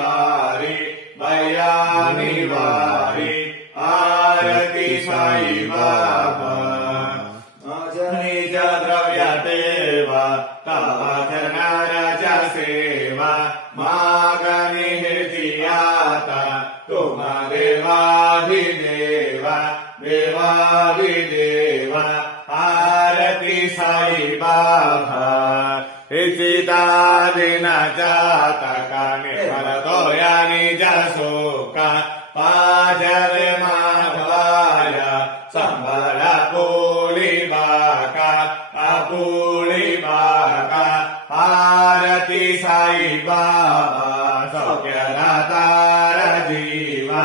वारी भयानि वारी आरती साई बाबा निज द्रव्य देवा तवा चरणाराच्या सेवा मागणी हेतियाता तुम्हा देवाधिदेवा देवाधिदेवा आरती साई बाबा इचिता दिनाच्या तकाने फलतोया निज सुका पाजरे माधवाया संबळा पोळी बाका आपोळी बाका आरती साई बाबा सौख्य दाता जीवा